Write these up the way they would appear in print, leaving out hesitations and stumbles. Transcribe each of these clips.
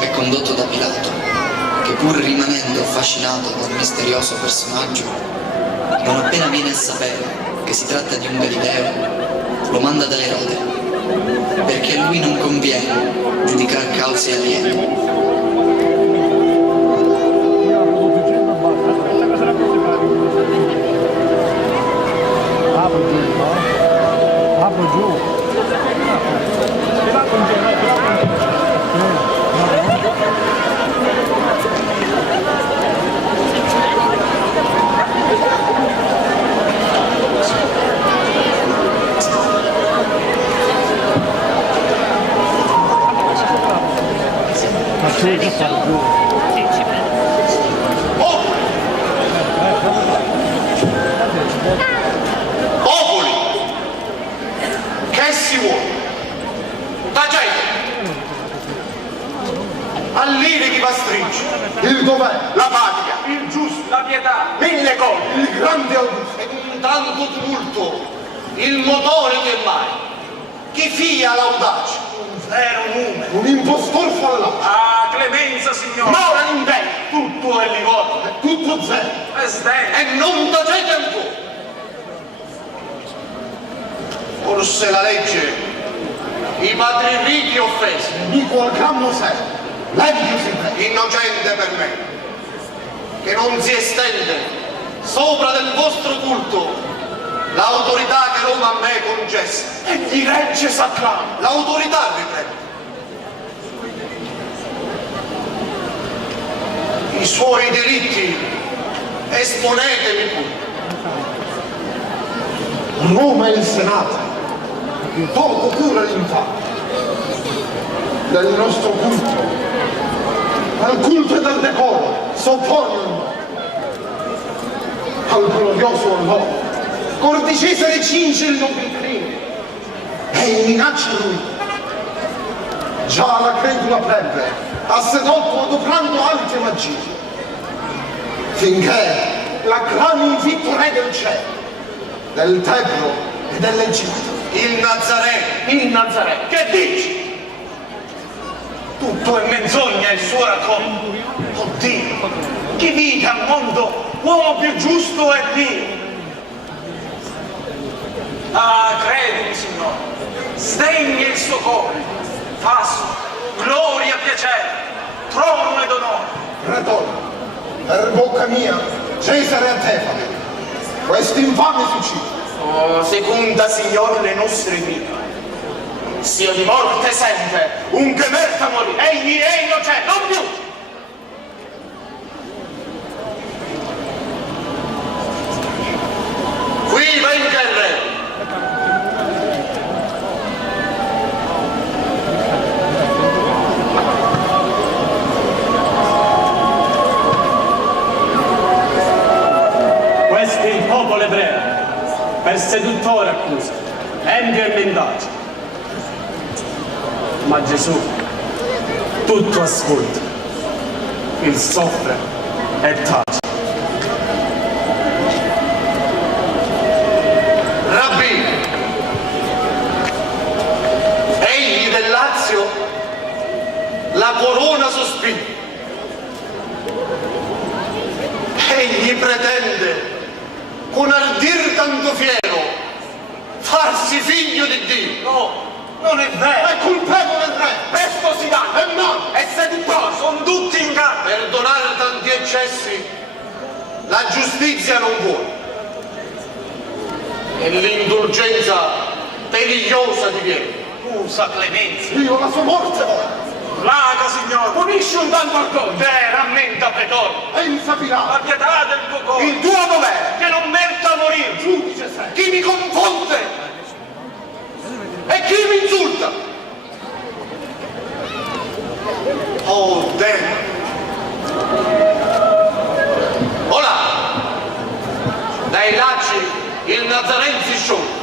è condotto da Pilato, che pur rimanendo affascinato dal misterioso personaggio, non appena viene a sapere che si tratta di un Galileo, lo manda da Erode, perché a lui non conviene giudicare cause aliene. Apro giù. Popoli, che si vuole? La gente, all'ire chi va stringe, il dov'è, la patria, il giusto, la pietà, mille cose, il grande Augusto, e con tanto tumulto, il motore che mai, chi fia l'audace, un vero numero, un impostor fallace. Ah, clemenza, signore! Ma ora in te, tutto è livorno, è tutto zero, e non tacete ancora. Forse la legge, i padri ricchi offesi, di qual grammo sei, innocente per me, che non si estende sopra del vostro culto l'autorità che Roma a me concesse. E di regge sacrale, l'autorità riprende. I suoi diritti esponetemi pure. Roma è il Senato, poco cura l'infame del nostro culto, al culto e del decoro, soppongono al glorioso onore. Cor di Cesare cinge il nobile crimine e minaccia lui. Già la credula plebe ha sedotto adoprando alte magie, finché l'acclami invitto re del cielo, del Tebro e dell'Egitto. Il Nazareno, che dici? Tutto è menzogna il suo racconto. Oddio, chi dica al mondo l'uomo più giusto è Dio. Ah, credimi, Signore, sdegni il suo cuore, fasso, gloria, piacere, trono ed onore. Pretore, per bocca mia, Cesare a te fa, quest'infame suicidio. Oh, seconda, Signore, le nostre vite. S'io di morte sente, un che merta morire, egli è innocente, non più. Qui venga il re. Questo è il popolo ebreo, per seduttore accusa, empio e mendace. Ma Gesù tutto ascolta, il soffre e tace. Rabbì, egli del Lazio la corona sospira. Egli pretende, con ardir tanto fiero, farsi figlio di Dio. No, non è vero. È colpevole il re. Pesto si dà. E no. E seduttore. Sono tutti in capo. Perdonare tanti eccessi la giustizia non vuole. E l'indulgenza perigliosa diviene. Usa clemenza. Io la sua morte voglio. Placa, Signore. Punisci un tanto orgoglio. Te rammenta pretore. E insapirà. La pietà del tuo cuore. Il tuo dovere. Che non merita morire. Giudice sei. Chi mi confonde e chi mi insulta? Oh, demone! Ora, dai lacci il Nazareno si scioglie.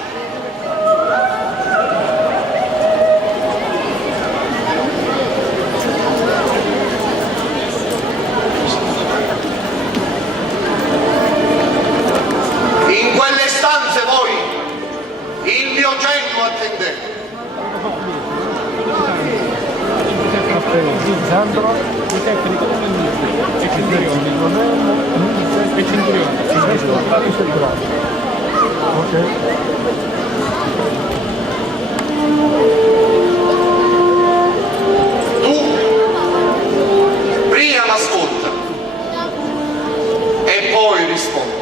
In quelle stanze voi il mio genio attendete. Sandro, i tecnico e Centurioni, e Centurioni, e Centurioni. Ok. Tu prima ascolta e poi rispondi.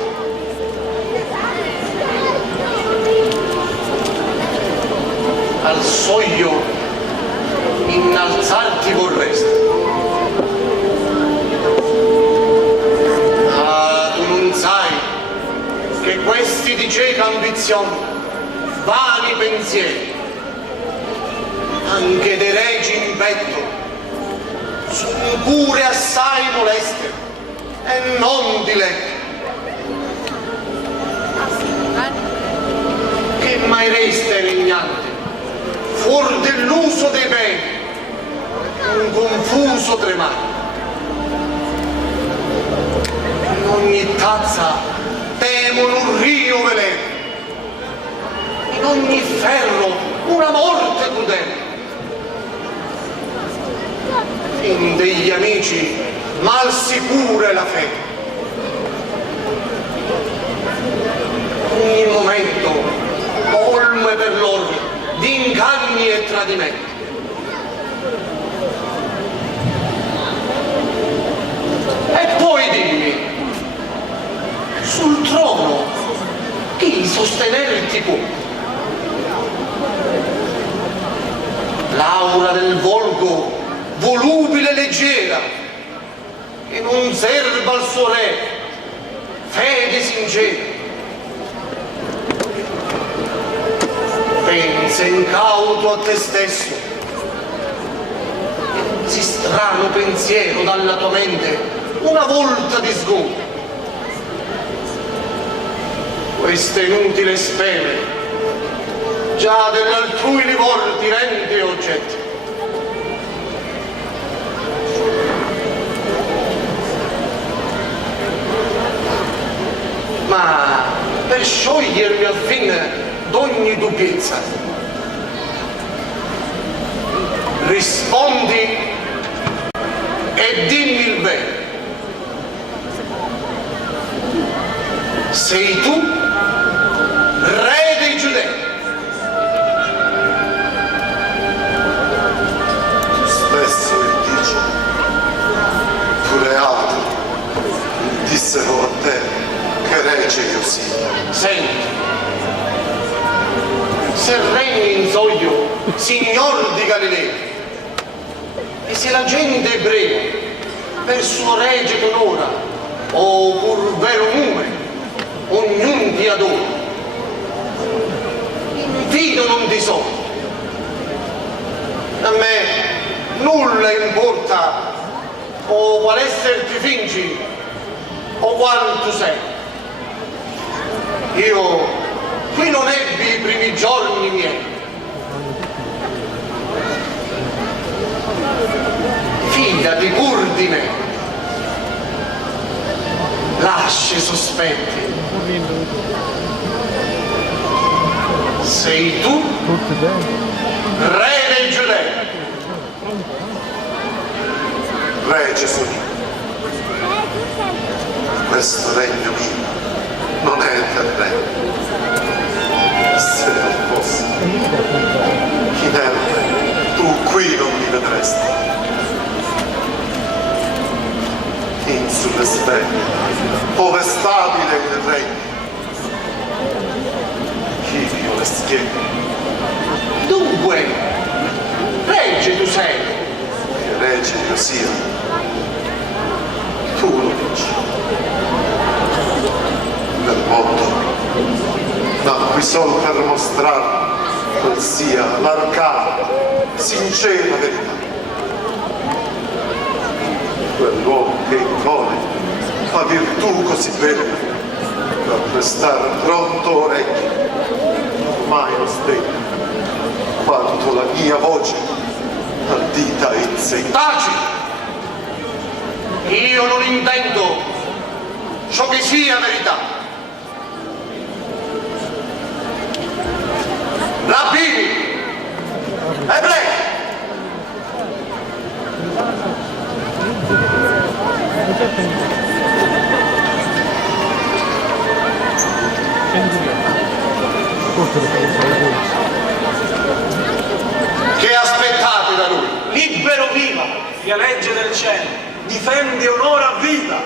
Al soglio innalzarti vorresti. Ah, tu non sai che questi di cieca ambizione, vani pensieri, anche dei regi in petto, sono pure assai moleste e non dilette. Che mai resta regnante fuor dell'uso dei beni, un confuso tremare. In ogni tazza temono un rio veleno, in ogni ferro una morte crudele. In degli amici mal sicura è la fede. Ogni momento colme per loro di inganni e tradimenti. E poi dimmi, sul trono chi sostenerti può? L'aura del volgo volubile e leggera, che non serba al suo re, fede sincera. Pensa incauto a te stesso, e si strano pensiero dalla tua mente una volta di sgombro. Queste inutili speme già dell'altrui livor ti rende oggetto. Ma per sciogliermi al fine d'ogni dubbiezza, rispondi e dimmi il bene. Sei tu re dei Giudei? Tu stesso il dici, pure altri dissero a te che rege io sia. Senti, se regni in soglio, signor di Galilea, e se la gente ebrea per suo rege t'onora, o pur vero nume, ognun ti adora, infido non ti so. A me nulla importa o qual esser ti fingi o qual tu sei. Io qui non ebbi i primi giorni miei. Fidati pur di me. Lascia i sospetti. Sei tu, re dei Giudei. Re Gesù, questo regno mio non è terreno. Se non fosse, Chinelle, tu qui non mi vedresti. In sulle speglie, ove stabile il regno, chivio le schiene. Dunque, regge tu sei. Che regge io sia, tu lo dici. Nel mondo, ma qui solo per mostrare quel sia l'arcana, sincera verità. Quell'uomo che impone fa virtù così bella da prestare pronto orecchio, mai non stegno quanto la mia voce ardita insegna. Taci! Io non intendo ciò che sia verità. Rabbini! Ebrei! Che aspettate da lui? Libero viva, via legge del cielo, difendi e onora vita,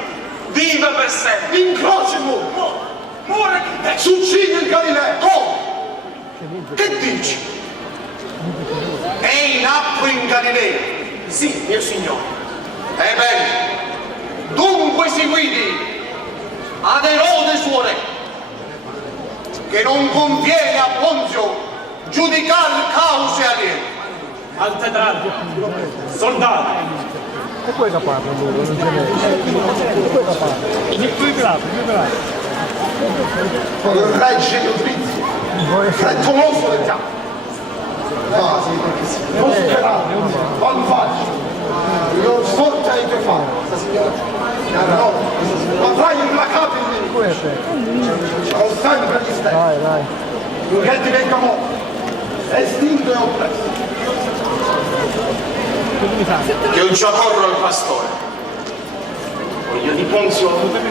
viva per sempre. Incroci muore! Muore Succide il Galileo! Come? Che dici? È in atto in Galileo? Sì, mio signore. Ebbene, dunque si guidi ad Erode suo re, che non conviene a Ponzio giudicare cause aliene. Al tetrarca, soldati, E poi da parte loro, non ce n'è. E poi da parte. Più grave. Con il regge di Frizio, frettoloso del diavolo. No, sì, perché sì. Non sperate, non faccio. Io sorta ai tuoi fari. No, avrai implacato il nemico. Ho sempre gli stessi. Vai. Che diventa morto, estinto e oppresso. Che un giacorro al pastore. Voglio di Ponzio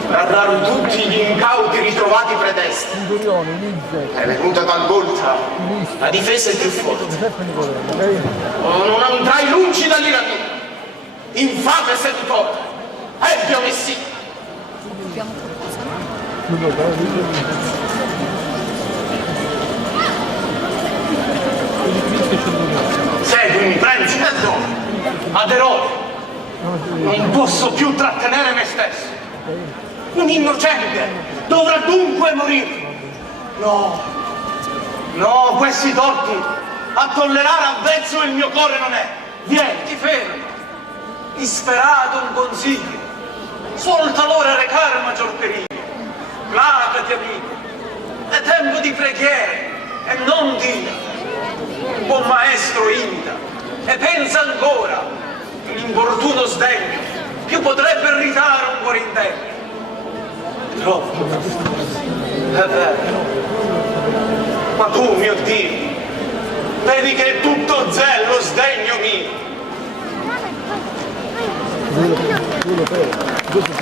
narrare tutti gli incauti ritrovati predesti. Centurione, Lizze, È venuta talvolta la difesa è più forte. Giuseppe Nicolella. Oh, non andrai lungi dall'ira mia. Infame seduttore. Elvio Messina. Seguimi, prendi, da dove? Ad Erode. Non posso più trattenere me stesso. Un innocente dovrà dunque morire. No, questi torti a tollerare avvezzo il mio cuore non è. Vieni, ti fermo. Disperato un consiglio. Solta l'ora recare maggior pericolo. Placati, amico. È tempo di preghiere e non di... Buon maestro imita e pensa ancora. L'importuno sdegno più potrebbe irritare un cuore indegno. Troppo. È vero. Ma tu, mio Dio, vedi che è tutto zello, sdegno mio. Giulo.